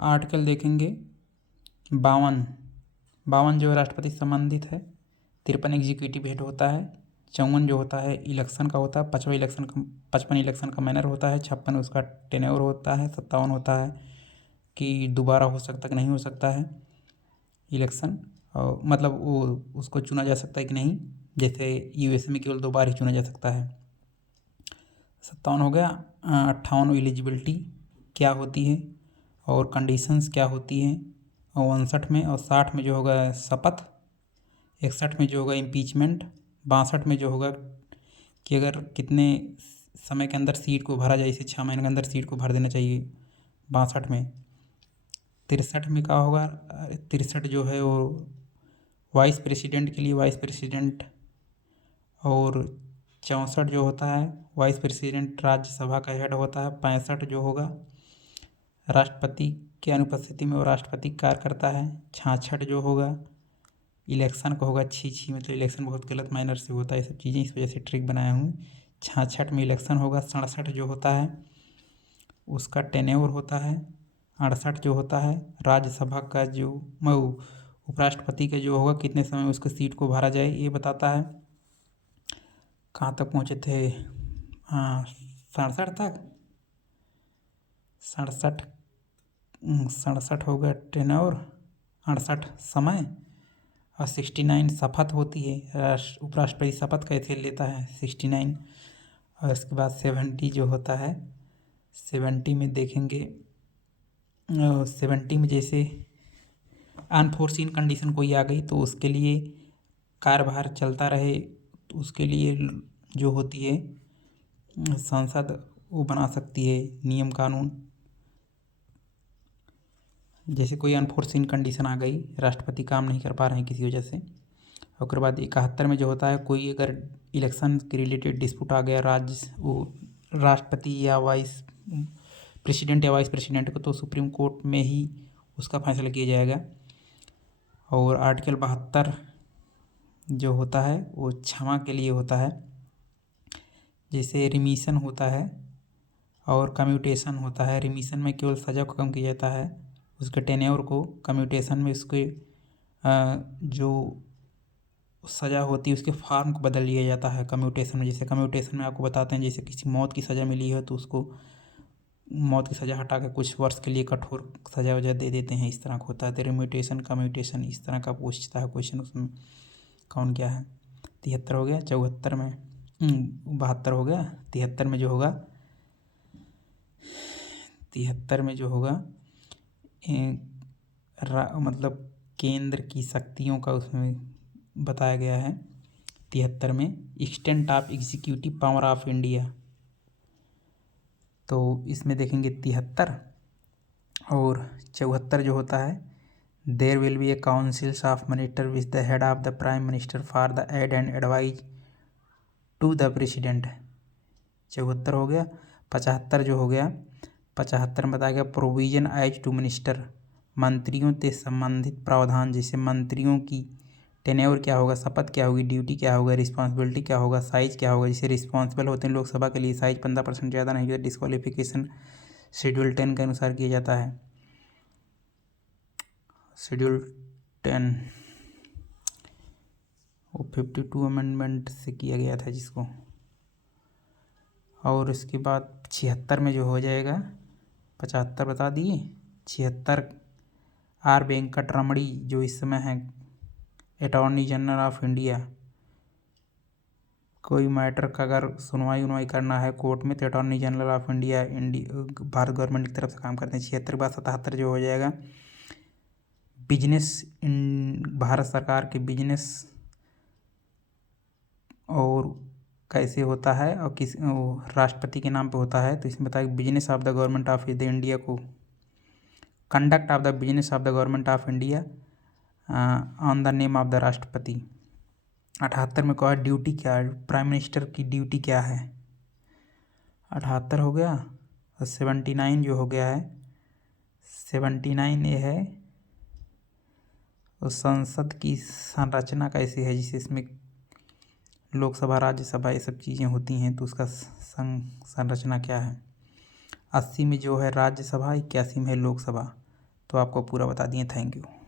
Article देखेंगे 52। 52 जो है राष्ट्रपति से संबंधित है। 53 एग्जीक्यूटिव हेड होता है। 54 जो होता है इलेक्शन का होता है। 55 इलेक्शन का मैनर होता है। 56 उसका टेन्योर होता है। 57 होता है कि दोबारा हो सकता कि नहीं हो सकता है इलेक्शन, और मतलब वो उसको चुना जा सकता है कि नहीं, जैसे यूएसए में केवल 2 बार ही चुना जा सकता है। 57 हो गया। 58 एलिजिबिलिटी क्या होती है और कंडीशंस क्या होती हैं, और 59 में और 60 में जो होगा शपथ, 61 में जो होगा इम्पीचमेंट, 62 में जो होगा कि अगर कितने समय के अंदर सीट को भरा जाए, इसे 6 महीने के अंदर सीट को भर देना चाहिए 62 में। 63 में क्या होगा, 63 जो है वो वाइस प्रेसिडेंट के लिए वाइस प्रेसिडेंट, और 64 जो होता है वाइस प्रेसिडेंट राज्यसभा का हेड होता है। 65 जो होगा राष्ट्रपति की अनुपस्थिति में वो राष्ट्रपति कार्य करता है। 66 जो होगा इलेक्शन का होगा। छी मतलब इलेक्शन बहुत गलत माइनर से होता है, ये सब चीज़ें इस वजह से ट्रिक बनाया हूँ। 66 में इलेक्शन होगा। 67 जो होता है उसका टेन्योर होता है। 68 जो होता है राज्यसभा का जो उपराष्ट्रपति का जो होगा कितने समय में उसको सीट को भरा जाए ये बताता है। कहाँ तक पहुँचे थे, हाँ 67 तक। 67 हो गया टेन्योर, 68 समय, और 69 शपथ होती है। उपराष्ट्रपति शपथ कैसे लेता है 69। और इसके बाद 70 जो होता है, 70 में देखेंगे 70 में जैसे अनफोर्सीन कंडीशन कोई आ गई तो उसके लिए कार्यभार चलता रहे, तो उसके लिए जो होती है संसद वो बना सकती है नियम कानून। जैसे कोई अनफोर्सीन कंडीशन आ गई, राष्ट्रपति काम नहीं कर पा रहे हैं किसी वजह से। और उसके बाद 71 में जो होता है कोई अगर इलेक्शन के रिलेटेड डिस्प्यूट आ गया राष्ट्रपति या वाइस प्रेसिडेंट या वाइस प्रेसिडेंट को, तो सुप्रीम कोर्ट में ही उसका फैसला किया जाएगा। और आर्टिकल 72 जो होता है वो क्षमा के लिए होता है। जैसे रिमीशन होता है और कम्यूटेशन होता है। रिमीशन में केवल सज़ा को कम किया जाता है, उसके टेन्योर को। कम्यूटेशन में उसके जो सज़ा होती है उसके फॉर्म को बदल दिया जाता है कम्यूटेशन में। जैसे कम्यूटेशन में आपको बताते हैं जैसे किसी मौत की सज़ा मिली है तो उसको मौत की सज़ा हटा के कुछ वर्ष के लिए कठोर सज़ा वजह दे देते हैं, इस तरह का होता है। तो रिम्यूटेशन कम्यूटेशन इस तरह का पूछता है क्वेश्चन, उसमें कौन क्या है। 73 हो गया। 74 में 72 हो गया। 73 में जो होगा 73 में जो होगा मतलब केंद्र की शक्तियों का उसमें बताया गया है। 73 में extent of executive power of India, तो इसमें देखेंगे 73। और 74 जो होता है there will be a councils of minister with the head of the prime minister for the aid and advise to the president. 74 हो गया। 75 जो हो गया, 75 में बताया गया प्रोविजन एज टू मिनिस्टर, मंत्रियों से संबंधित प्रावधान। जैसे मंत्रियों की टेन्योर क्या होगा, शपथ क्या होगी, ड्यूटी क्या होगा, रिस्पॉन्सिबिलिटी क्या होगा, साइज क्या होगा। जैसे रिस्पॉन्सिबल होते हैं लोकसभा के लिए साइज 15% ज़्यादा नहीं, डिस्क्वालिफिकेशन शेड्यूल 10 के अनुसार किया जाता है। शेड्यूल 10 वो 52 अमेंडमेंट से किया गया था जिसको। और इसके बाद 76 में जो हो जाएगा, 75 बता दिए। 76 आर वेंकट रमणी जो इस समय है अटॉर्नी जनरल ऑफ इंडिया। कोई मैटर का अगर सुनवाई करना है कोर्ट में तो attorney general of India Bharat government की तरफ से काम करते हैं। 76 के बाद 77 जो हो जाएगा बिजनेस भारत सरकार के बिजनेस और कैसे होता है और किस राष्ट्रपति के नाम पे होता है। तो इसमें बताया business of the government of the India को, conduct of the business of the government of India on the name of the राष्ट्रपति। 78 में कहा ड्यूटी क्या है, प्राइम मिनिस्टर की ड्यूटी क्या है। 78 हो गया। और 79 जो हो गया है, 79 ये है और संसद की संरचना कैसी है, जिसे इसमें लोकसभा राज्यसभा ये सब चीज़ें होती हैं, तो उसका संरचना क्या है। 80 में जो है राज्यसभा, 81 में है लोकसभा। तो आपको पूरा बता दिए। Thank you.